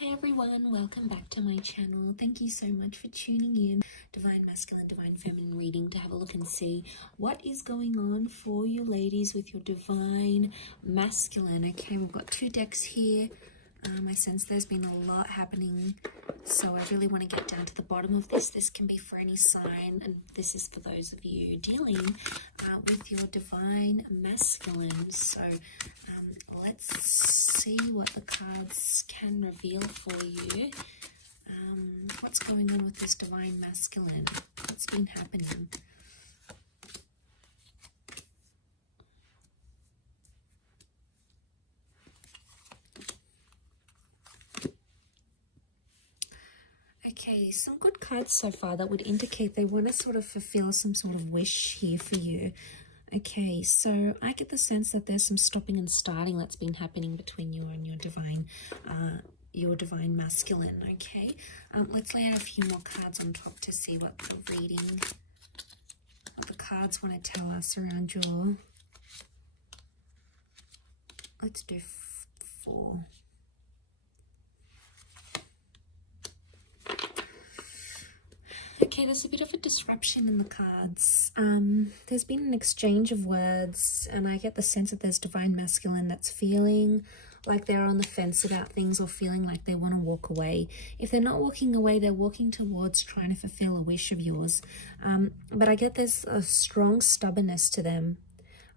Hi everyone, welcome back to my channel. Thank you so much for tuning in. Divine Masculine, Divine Feminine reading to have a look and see what is going on for you ladies with your Divine Masculine. Okay, we've got two decks here. I sense there's been a lot happening, so I really want to get down to the bottom of this. This can be for any sign, and this is for those of you dealing with your Divine Masculine. So let's see what the cards can reveal for you. What's going on with this Divine Masculine? What's been happening? Okay, some good cards so far that would indicate they want to sort of fulfill some sort of wish here for you. Okay, so I get the sense that there's some stopping and starting that's been happening between you and your Divine Masculine. Okay, let's lay out a few more cards on top to see what the reading, what the cards want to tell us around your. Let's do 4. Okay, there's a bit of a disruption in the cards. There's been an exchange of words, and I get the sense that there's Divine Masculine that's feeling like they're on the fence about things, or feeling like they want to walk away. If they're not walking away, they're walking towards trying to fulfill a wish of yours. But I get there's a strong stubbornness to them.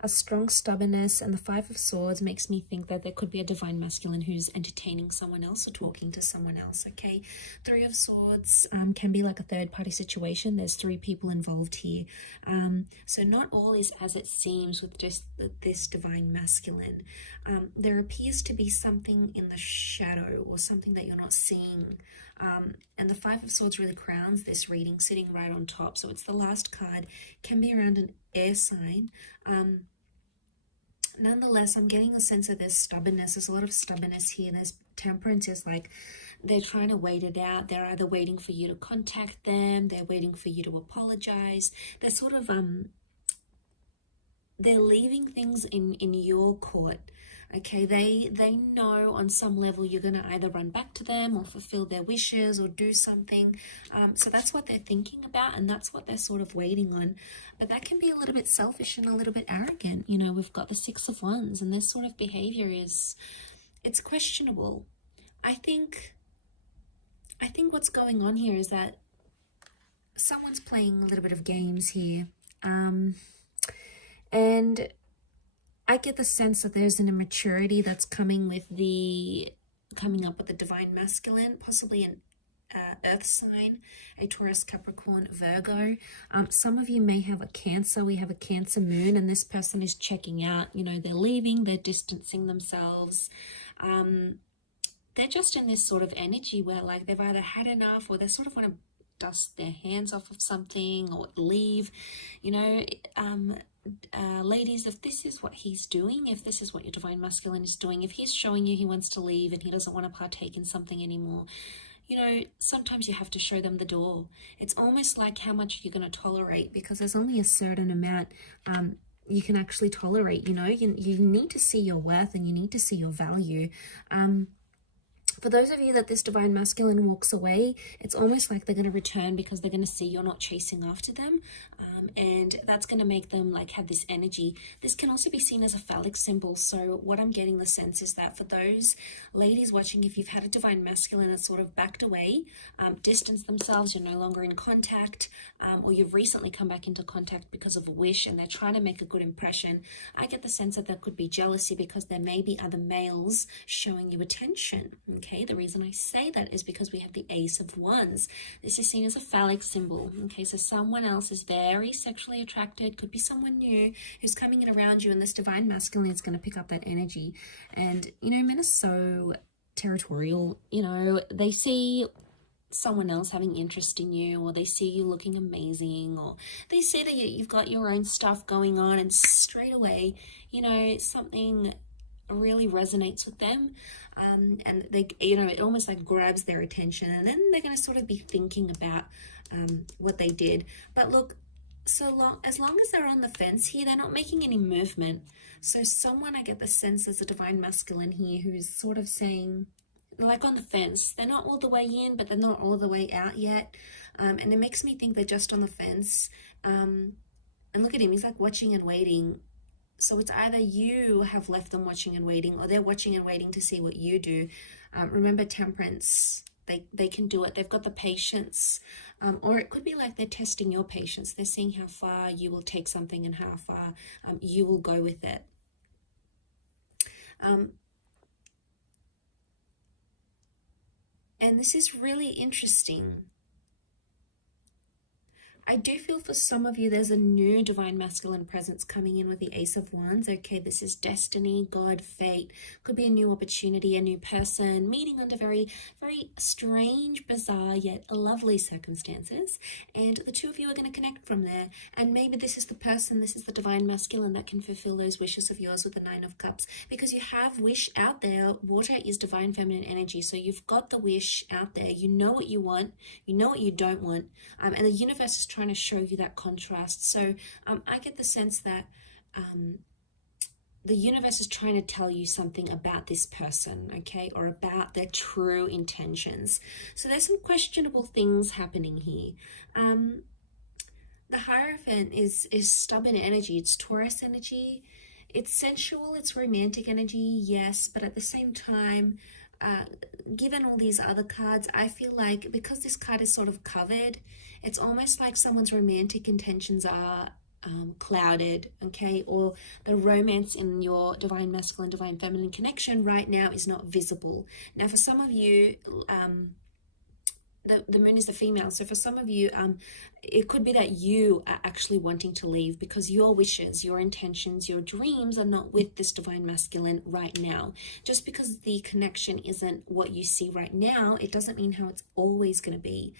A strong stubbornness, and the 5 of Swords makes me think that there could be a Divine Masculine who's entertaining someone else or talking to someone else, okay? 3 of Swords can be like a third-party situation. There's 3 people involved here. So not all is as it seems with just this Divine Masculine. There appears to be something in the shadow, or something that you're not seeing. And the 5 of Swords really crowns this reading, sitting right on top. So it's the last card, can be around an air sign. Nonetheless, I'm getting a sense of there's stubbornness. There's a lot of stubbornness here. There's temperance. Is like they're trying to wait it out. They're either waiting for you to contact them, they're waiting for you to apologize. They're sort of they're leaving things in your court. Okay, they know on some level you're going to either run back to them or fulfill their wishes or do something. So that's what they're thinking about, and that's what they're sort of waiting on. But that can be a little bit selfish and a little bit arrogant. You know, we've got the 6 of Wands, and this sort of behavior it's questionable. I think what's going on here is that someone's playing a little bit of games here. And I get the sense that there's an immaturity that's coming up with the Divine Masculine, possibly an earth sign, a Taurus, Capricorn, Virgo. Some of you may have a Cancer. We have a Cancer moon, and this person is checking out. You know, they're leaving, they're distancing themselves. They're just in this sort of energy where like they've either had enough, or they sort of want to dust their hands off of something or leave. You know, ladies, if this is what he's doing, if this is what your Divine Masculine is doing, if he's showing you he wants to leave and he doesn't want to partake in something anymore, you know, sometimes you have to show them the door. It's almost like how much you're going to tolerate, because there's only a certain amount you can actually tolerate. You know, you need to see your worth, and you need to see your value. For those of you that this Divine Masculine walks away, it's almost like they're going to return because they're going to see you're not chasing after them. And that's going to make them like have this energy. This can also be seen as a phallic symbol. So what I'm getting the sense is that for those ladies watching, if you've had a Divine Masculine that's sort of backed away, distanced themselves, you're no longer in contact, or you've recently come back into contact because of a wish and they're trying to make a good impression, I get the sense that there could be jealousy because there may be other males showing you attention. Okay, the reason I say that is because we have the Ace of Wands. This is seen as a phallic symbol. Okay, so someone else is very sexually attracted, could be someone new who's coming in around you, and this Divine Masculine is going to pick up that energy. And, you know, men are so territorial. You know, they see someone else having interest in you, or they see you looking amazing, or they see that you've got your own stuff going on, and straight away, you know, something really resonates with them, and they, you know, it almost like grabs their attention, and then they're going to sort of be thinking about what they did. But look, as long as they're on the fence here, they're not making any movement. So someone, I get the sense there's a Divine Masculine here who's sort of saying, like on the fence. They're not all the way in, but they're not all the way out yet. And it makes me think they're just on the fence. And look at him, he's like watching and waiting. So it's either you have left them watching and waiting, or they're watching and waiting to see what you do. Remember, temperance, they can do it. They've got the patience. Or it could be like they're testing your patience. They're seeing how far you will take something and how far you will go with it. And this is really interesting. I do feel for some of you there's a new divine masculine presence coming in with the Ace of Wands. Okay, this is destiny, God, fate. Could be a new opportunity, a new person, meeting under very, very strange, bizarre, yet lovely circumstances. And the two of you are going to connect from there. And maybe this is the person, this is the divine masculine that can fulfill those wishes of yours with the Nine of Cups. Because you have wish out there. Water is divine feminine energy. So you've got the wish out there. You know what you want. You know what you don't want. And the universe is trying to show you that contrast. So I get the sense that the universe is trying to tell you something about this person, okay, or about their true intentions. So there's some questionable things happening here. The Hierophant is stubborn energy. It's Taurus energy. It's sensual. It's romantic energy, yes, but at the same time, given all these other cards, I feel like because this card is sort of covered, it's almost like someone's romantic intentions are clouded, okay, or the romance in your divine masculine, divine feminine connection right now is not visible. Now, for some of you, the moon is the female, so for some of you it could be that you are actually wanting to leave because your wishes, your intentions, your dreams are not with this divine masculine right now. Just because the connection isn't what you see right now, it doesn't mean how it's always going to be.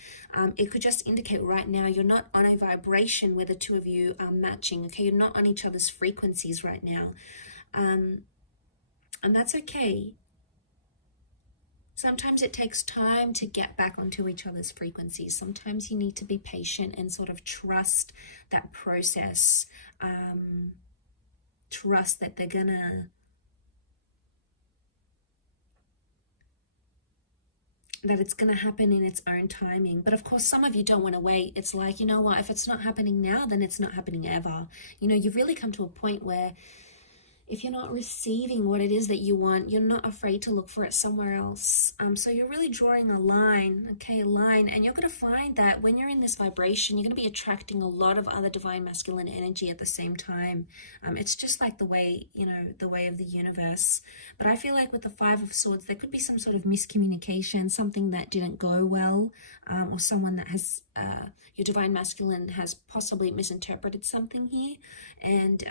It could just indicate right now you're not on a vibration where the two of you are matching, okay? You're not on each other's frequencies right now, and that's okay. Sometimes it takes time to get back onto each other's frequencies. Sometimes you need to be patient and sort of trust that process. Trust that they're gonna, that it's gonna happen in its own timing. But of course, some of you don't want to wait. It's like, you know what, if it's not happening now, then it's not happening ever. You know, you've really come to a point where if you're not receiving what it is that you want, you're not afraid to look for it somewhere else. So you're really drawing a line, okay, a line, and you're going to find that when you're in this vibration, you're going to be attracting a lot of other divine masculine energy at the same time. It's just like the way, you know, the way of the universe. But I feel like with the Five of Swords, there could be some sort of miscommunication, something that didn't go well, or someone that has, your divine masculine has possibly misinterpreted something here, and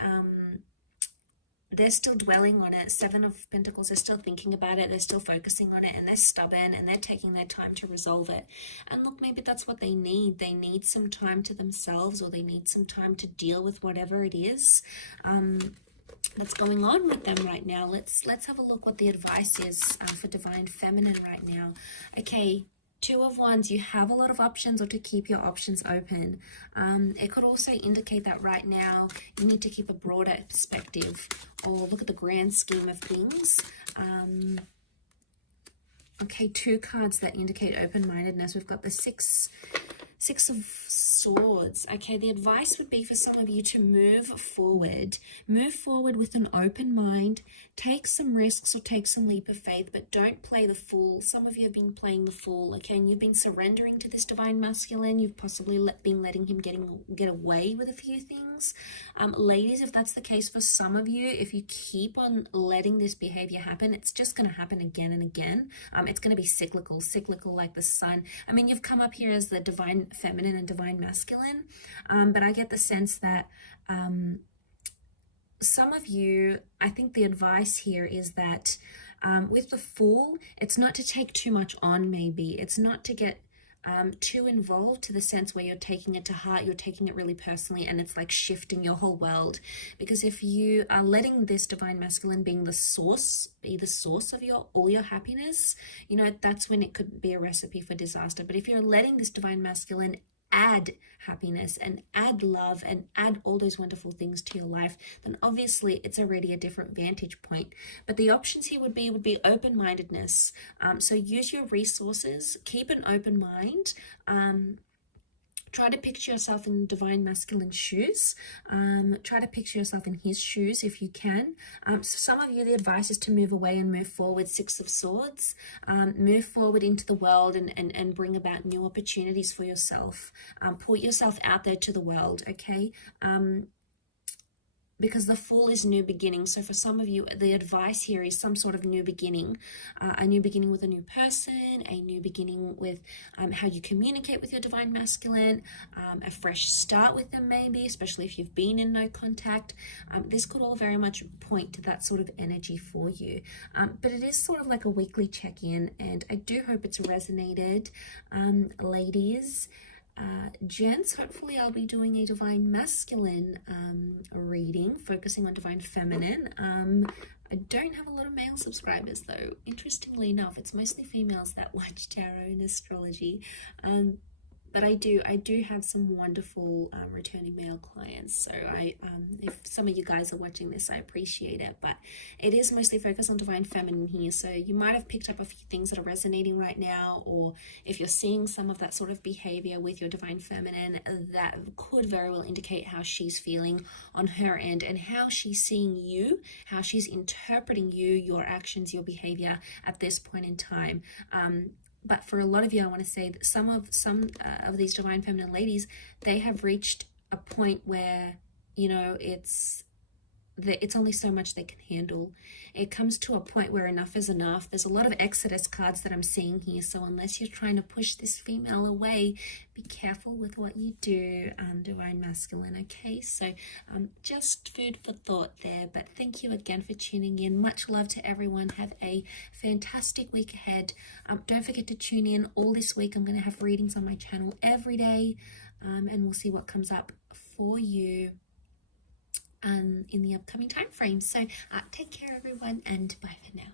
they're still dwelling on it. Seven of Pentacles, they're still thinking about it, they're still focusing on it, and they're stubborn, and they're taking their time to resolve it. And look, maybe that's what they need. They need some time to themselves, or they need some time to deal with whatever it is that's going on with them right now. Let's have a look what the advice is for divine feminine right now. Okay, Two of Wands, you have a lot of options, or to keep your options open. It could also indicate that right now you need to keep a broader perspective, or look at the grand scheme of things. Okay, two cards that indicate open-mindedness. We've got the Six of Swords. Okay, the advice would be for some of you to move forward. Move forward with an open mind. Take some risks or take some leap of faith, but don't play the fool. Some of you have been playing the fool, okay, and you've been surrendering to this divine masculine. You've possibly been letting him get away with a few things. Ladies, if that's the case for some of you, if you keep on letting this behavior happen, it's just going to happen again and again. It's going to be cyclical like the sun. I mean, you've come up here as the divine feminine and divine masculine, but I get the sense that some of you, I think the advice here is that with the Fool, it's not to take too much on. Maybe it's not to get too involved, to the sense where you're taking it to heart, you're taking it really personally, and it's like shifting your whole world. Because if you are letting this divine masculine be the source of all your happiness, you know, that's when it could be a recipe for disaster. But if you're letting this divine masculine add happiness and add love and add all those wonderful things to your life, then obviously it's already a different vantage point. But the options here would be open-mindedness. So use your resources, keep an open mind. Try to picture yourself in divine masculine shoes. Try to picture yourself in his shoes if you can. So some of you, the advice is to move away and move forward. Six of Swords. Move forward into the world and bring about new opportunities for yourself. Put yourself out there to the world, okay? Because the Fool is new beginning. So for some of you, the advice here is some sort of new beginning, a new beginning with a new person, a new beginning with how you communicate with your divine masculine, a fresh start with them maybe, especially if you've been in no contact. This could all very much point to that sort of energy for you. But it is sort of like a weekly check-in, and I do hope it's resonated, ladies. Gents, hopefully I'll be doing a divine masculine reading, focusing on divine feminine. I don't have a lot of male subscribers though. Interestingly enough, it's mostly females that watch tarot and astrology. But I do have some wonderful returning male clients. So if some of you guys are watching this, I appreciate it. But it is mostly focused on divine feminine here. So you might have picked up a few things that are resonating right now, or if you're seeing some of that sort of behavior with your divine feminine, that could very well indicate how she's feeling on her end and how she's seeing you, how she's interpreting you, your actions, your behavior at this point in time. But for a lot of you, I want to say that some of these divine feminine ladies, they have reached a point where, you know, it's only so much they can handle. It comes to a point where enough is enough. There's a lot of Exodus cards that I'm seeing here. So unless you're trying to push this female away, be careful with what you do, divine masculine, okay? So just food for thought there. But thank you again for tuning in. Much love to everyone. Have a fantastic week ahead. Don't forget to tune in all this week. I'm going to have readings on my channel every day, and we'll see what comes up for you in the upcoming time frame. So take care everyone, and bye for now.